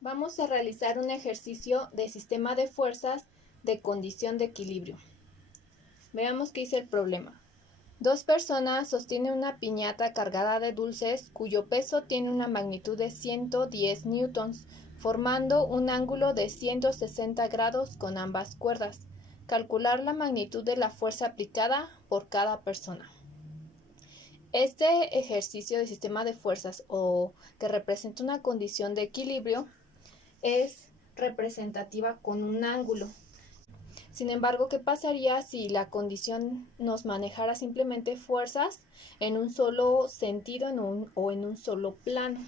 Vamos a realizar un ejercicio de sistema de fuerzas de condición de equilibrio. Veamos qué dice el problema. Dos personas sostienen una piñata cargada de dulces cuyo peso tiene una magnitud de 110 newtons, formando un ángulo de 160 grados con ambas cuerdas. Calcular la magnitud de la fuerza aplicada por cada persona. Este ejercicio de sistema de fuerzas o que representa una condición de equilibrio es representativa con un ángulo. Sin embargo, ¿qué pasaría si la condición nos manejara simplemente fuerzas en un solo sentido o en un solo plano?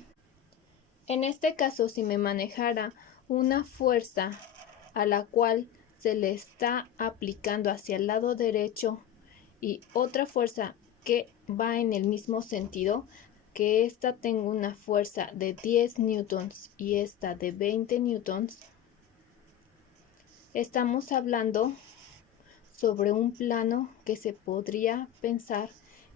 En este caso, si me manejara una fuerza a la cual se le está aplicando hacia el lado derecho y otra fuerza que va en el mismo sentido, que esta tenga una fuerza de 10 newtons y esta de 20 newtons, estamos hablando sobre un plano que se podría pensar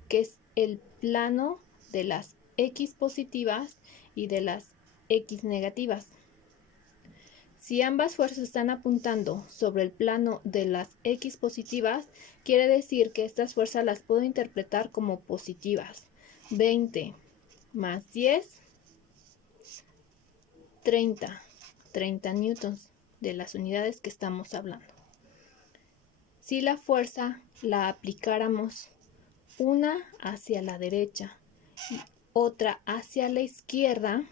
que es el plano de las X positivas y de las X negativas. Si ambas fuerzas están apuntando sobre el plano de las X positivas, quiere decir que estas fuerzas las puedo interpretar como positivas. 20 más 10, 30 newtons de las unidades que estamos hablando. Si la fuerza la aplicáramos una hacia la derecha y otra hacia la izquierda,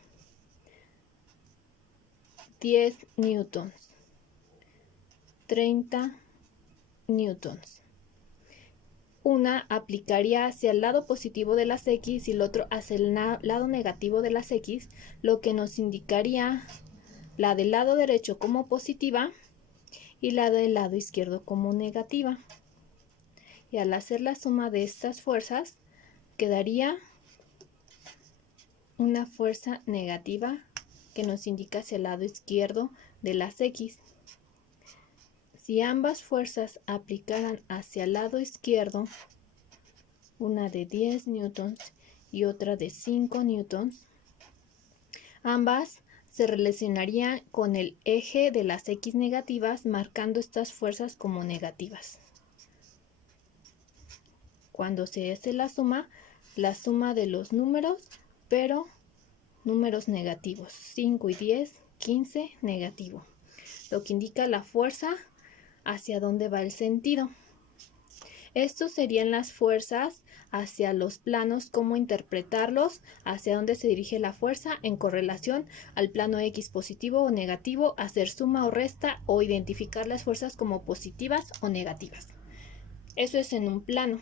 10 newtons, 30 newtons. Una aplicaría hacia el lado positivo de las X y el otro hacia el lado negativo de las X, lo que nos indicaría la del lado derecho como positiva y la del lado izquierdo como negativa. Y al hacer la suma de estas fuerzas, quedaría una fuerza negativa que nos indica hacia el lado izquierdo de las X. Si ambas fuerzas aplicaran hacia el lado izquierdo, una de 10 newtons y otra de 5 newtons, ambas se relacionarían con el eje de las X negativas, marcando estas fuerzas como negativas. Cuando se hace la suma de los números, pero números negativos, 5 y 10, 15, negativo, lo que indica la fuerza hacia dónde va el sentido. Estos serían las fuerzas hacia los planos, cómo interpretarlos, hacia dónde se dirige la fuerza en correlación al plano X positivo o negativo, hacer suma o resta o identificar las fuerzas como positivas o negativas. Eso es en un plano.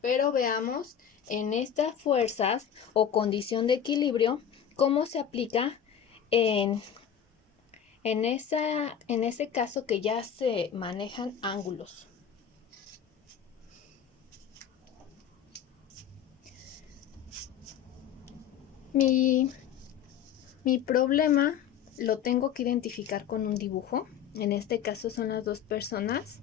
Pero veamos en estas fuerzas o condición de equilibrio cómo se aplica en ese caso que ya se manejan ángulos. Mi problema lo tengo que identificar con un dibujo. En este caso son las dos personas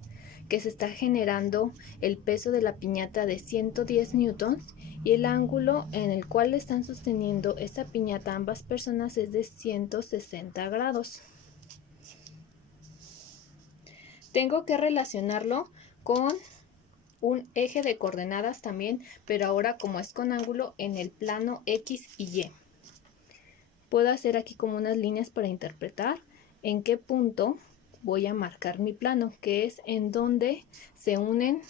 que se está generando el peso de la piñata de 110 newtons y el ángulo en el cual están sosteniendo esta piñata ambas personas es de 160 grados. Tengo que relacionarlo con un eje de coordenadas también, pero ahora como es con ángulo en el plano X y Y. Puedo hacer aquí como unas líneas para interpretar en qué punto voy a marcar mi plano, que es en donde se unen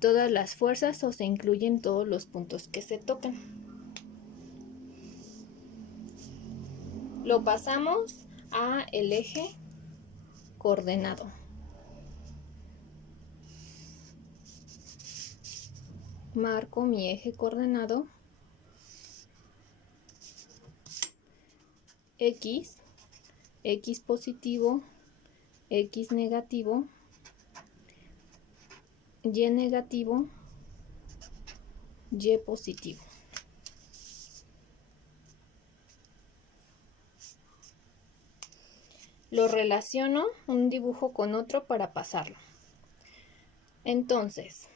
todas las fuerzas o se incluyen todos los puntos que se tocan. Lo pasamos a el eje coordenado. Marco mi eje coordenado X, X positivo, X negativo, Y negativo, Y positivo. Lo relaciono un dibujo con otro para pasarlo. Entonces,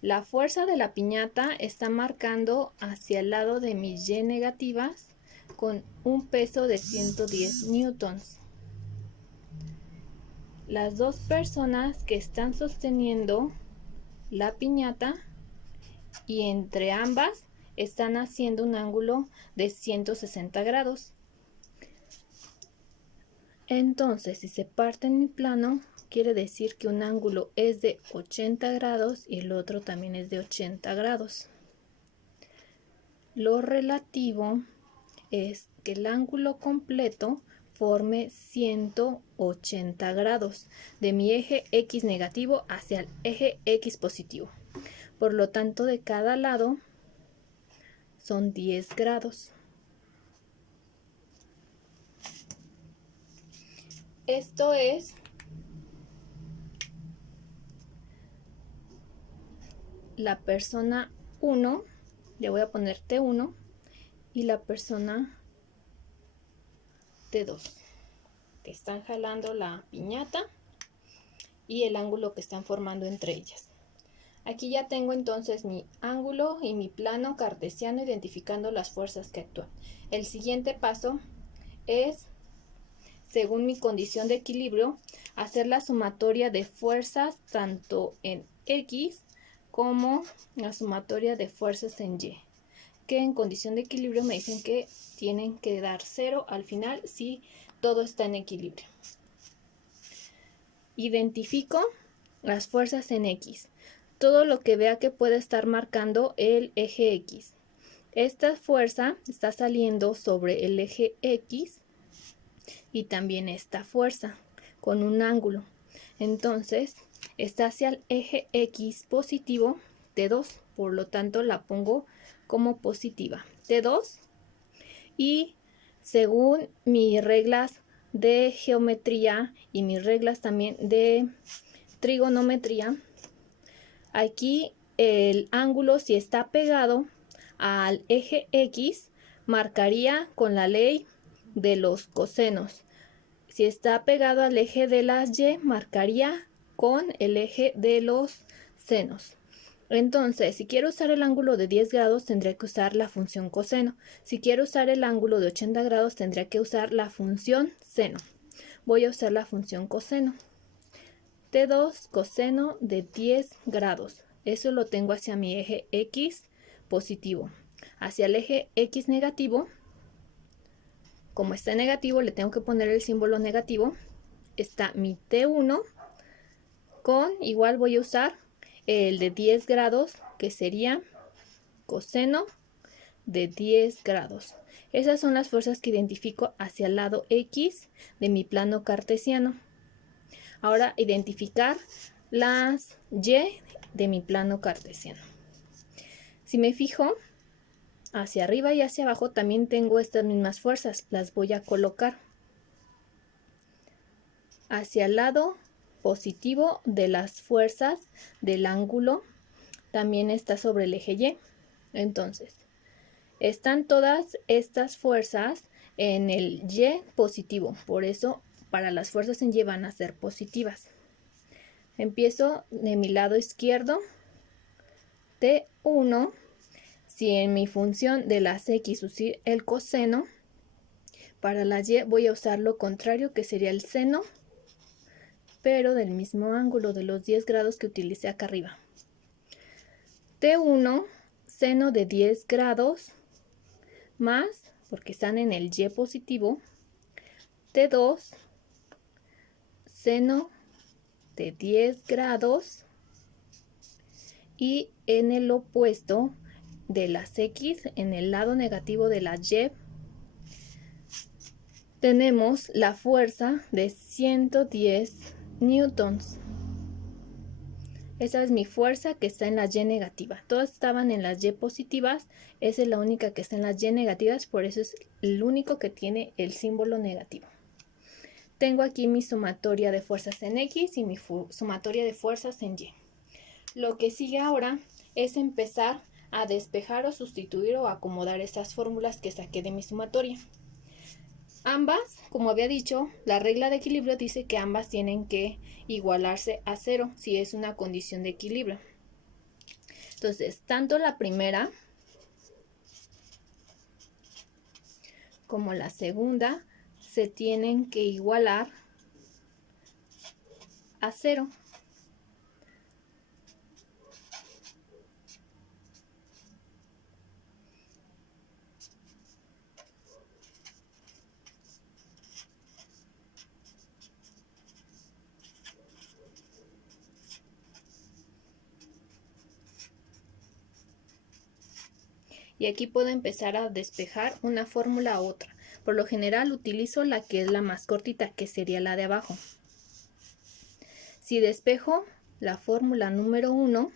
la fuerza de la piñata está marcando hacia el lado de mis Y negativas, con un peso de 110 newtons. Las dos personas que están sosteniendo la piñata y entre ambas están haciendo un ángulo de 160 grados. Entonces, si se parte en mi plano, quiere decir que un ángulo es de 80 grados y el otro también es de 80 grados. Lo relativo es que el ángulo completo forme 180 grados de mi eje X negativo hacia el eje X positivo. Por lo tanto, de cada lado son 10 grados. Esto es la persona 1, le voy a poner T1, y la persona T2, que están jalando la piñata y el ángulo que están formando entre ellas. Aquí ya tengo entonces mi ángulo y mi plano cartesiano identificando las fuerzas que actúan. El siguiente paso es, según mi condición de equilibrio, hacer la sumatoria de fuerzas tanto en X como la sumatoria de fuerzas en Y, que en condición de equilibrio me dicen que tienen que dar 0 al final si todo está en equilibrio. Identifico las fuerzas en X. Todo lo que vea que puede estar marcando el eje X. Esta fuerza está saliendo sobre el eje X y también esta fuerza con un ángulo. Entonces, está hacia el eje X positivo T2, por lo tanto la pongo como positiva T2, y según mis reglas de geometría y mis reglas también de trigonometría, aquí el ángulo, si está pegado al eje X, marcaría con la ley de los cosenos. Si está pegado al eje de las Y, marcaría con el eje de los senos. Entonces, si quiero usar el ángulo de 10 grados, tendría que usar la función coseno. Si quiero usar el ángulo de 80 grados, tendría que usar la función seno. Voy a usar la función coseno. T2 coseno de 10 grados. Eso lo tengo hacia mi eje X positivo. Hacia el eje X negativo, como está negativo, le tengo que poner el símbolo negativo. Está mi T1 con, igual voy a usar el de 10 grados, que sería coseno de 10 grados. Esas son las fuerzas que identifico hacia el lado X de mi plano cartesiano. Ahora, identificar las Y de mi plano cartesiano. Si me fijo, hacia arriba y hacia abajo también tengo estas mismas fuerzas. Las voy a colocar hacia el lado positivo de las fuerzas del ángulo. También está sobre el eje Y. Entonces, están todas estas fuerzas en el Y positivo. Por eso, para las fuerzas en Y van a ser positivas. Empiezo de mi lado izquierdo, T1. Si en mi función de las X usé el coseno, para las Y voy a usar lo contrario, que sería el seno, pero del mismo ángulo de los 10 grados que utilicé acá arriba. T1, seno de 10 grados, más, porque están en el Y positivo, T2, seno de 10 grados, y en el opuesto de las X, en el lado negativo de la Y, tenemos la fuerza de 110 newtons. Esa es mi fuerza que está en la Y negativa. Todas estaban en las Y positivas, esa es la única que está en las Y negativas, por eso es el único que tiene el símbolo negativo. Tengo aquí mi sumatoria de fuerzas en X y mi sumatoria de fuerzas en Y. Lo que sigue ahora es empezar a despejar o sustituir o acomodar estas fórmulas que saqué de mi sumatoria. Ambas, como había dicho, la regla de equilibrio dice que ambas tienen que igualarse a 0 si es una condición de equilibrio. Entonces, tanto la primera como la segunda se tienen que igualar a 0. Y aquí puedo empezar a despejar una fórmula a otra. Por lo general utilizo la que es la más cortita, que sería la de abajo. Si despejo la fórmula número 1,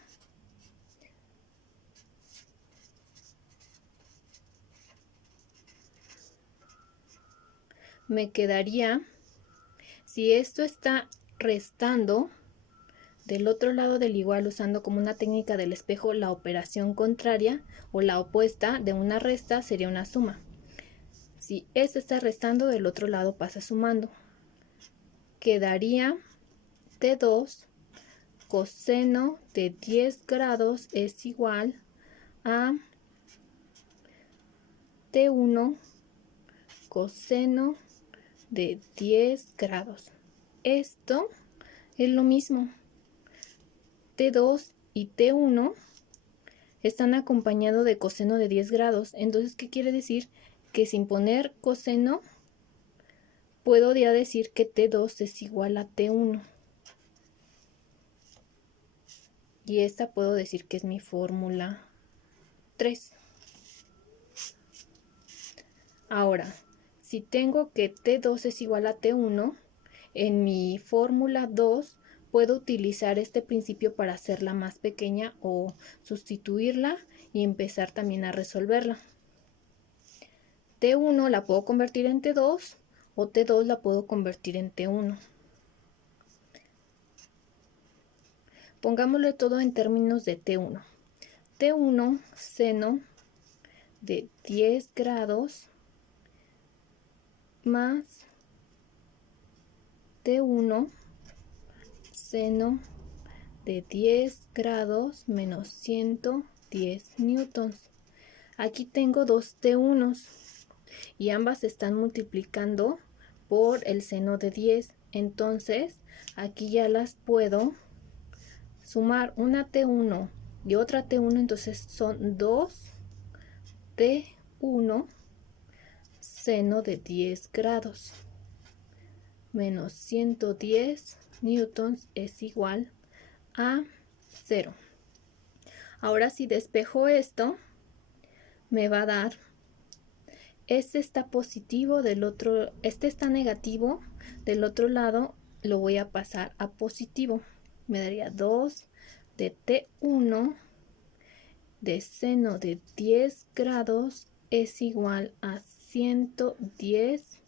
me quedaría, si esto está restando, del otro lado del igual, usando como una técnica del espejo la operación contraria o la opuesta de una resta sería una suma. Si esto está restando, del otro lado pasa sumando. Quedaría T2 coseno de 10 grados es igual a T1 coseno de 10 grados. Esto es lo mismo. T2 y T1 están acompañados de coseno de 10 grados. Entonces, ¿qué quiere decir? Que sin poner coseno, puedo ya decir que T2 es igual a T1. Y esta puedo decir que es mi fórmula 3. Ahora, si tengo que T2 es igual a T1, en mi fórmula 2 puedo utilizar este principio para hacerla más pequeña o sustituirla y empezar también a resolverla. T1 la puedo convertir en T2 o T2 la puedo convertir en T1. Pongámosle todo en términos de T1. T1 seno de 10 grados más T1 seno de 10 grados menos 110 newtons. Aquí tengo dos T1s y ambas se están multiplicando por el seno de 10. Entonces, aquí ya las puedo sumar, una T1 y otra T1, entonces son 2 T1 seno de 10 grados menos 110 newtons es igual a 0. Ahora si despejo esto, me va a dar, este está positivo, del otro, este está negativo, del otro lado lo voy a pasar a positivo. Me daría 2 de T1 de seno de 10 grados es igual a 110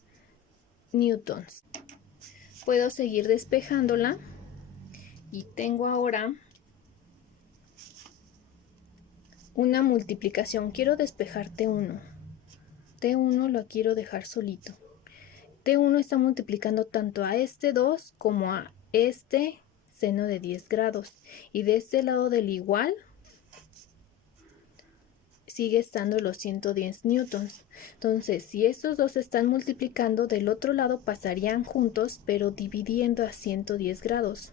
newtons. Puedo seguir despejándola y tengo ahora una multiplicación. Quiero despejar T1. T1 lo quiero dejar solito. T1 está multiplicando tanto a este 2 como a este seno de 10 grados. Y de este lado del igual sigue estando los 110 newtons. Entonces, si estos dos están multiplicando, del otro lado pasarían juntos, pero dividiendo a 110 grados.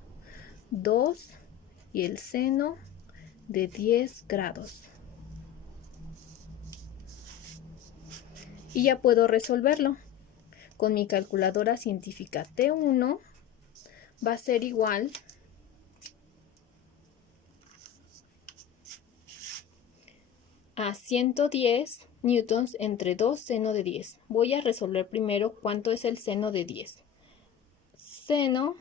2 y el seno de 10 grados. Y ya puedo resolverlo. Con mi calculadora científica, T1 va a ser igual a 110 newtons entre 2 seno de 10. Voy a resolver primero cuánto es el seno de 10. Seno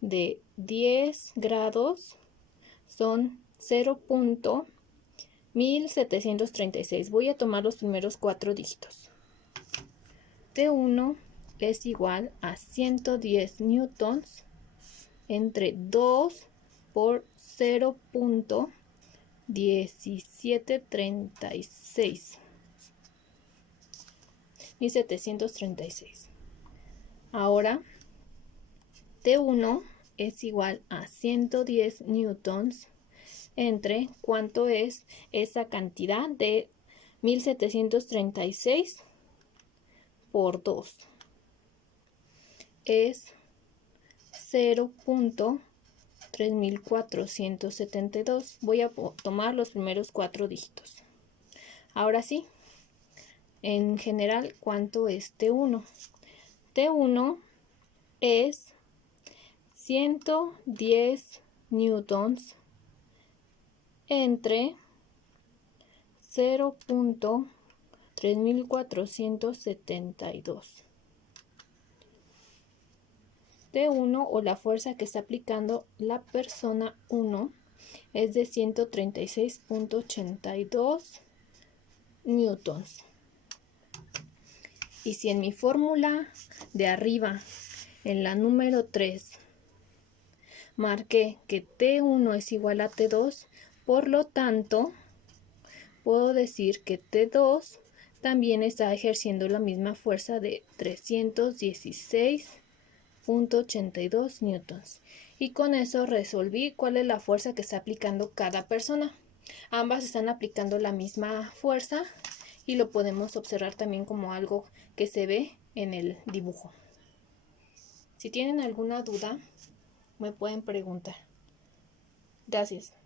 de 10 grados son 0.1736. Voy a tomar los primeros 4 dígitos. T1 es igual a 110 newtons entre 2 por 0.1736. 1736. Ahora, T1 es igual a 110 newtons entre cuánto es esa cantidad de 1736 por 2 es 0.3472. Voy a tomar los primeros 4 dígitos. Ahora sí, en general, ¿cuánto es T1? T1 es 110 newtons entre 0.3472. T1 o la fuerza que está aplicando la persona 1 es de 136.82 newtons. Y si en mi fórmula de arriba, en la número 3, marqué que T1 es igual a T2, por lo tanto, puedo decir que T2 también está ejerciendo la misma fuerza de 316.82 newtons. Y con eso resolví cuál es la fuerza que está aplicando cada persona. Ambas están aplicando la misma fuerza y lo podemos observar también como algo que se ve en el dibujo. Si tienen alguna duda, me pueden preguntar. Gracias.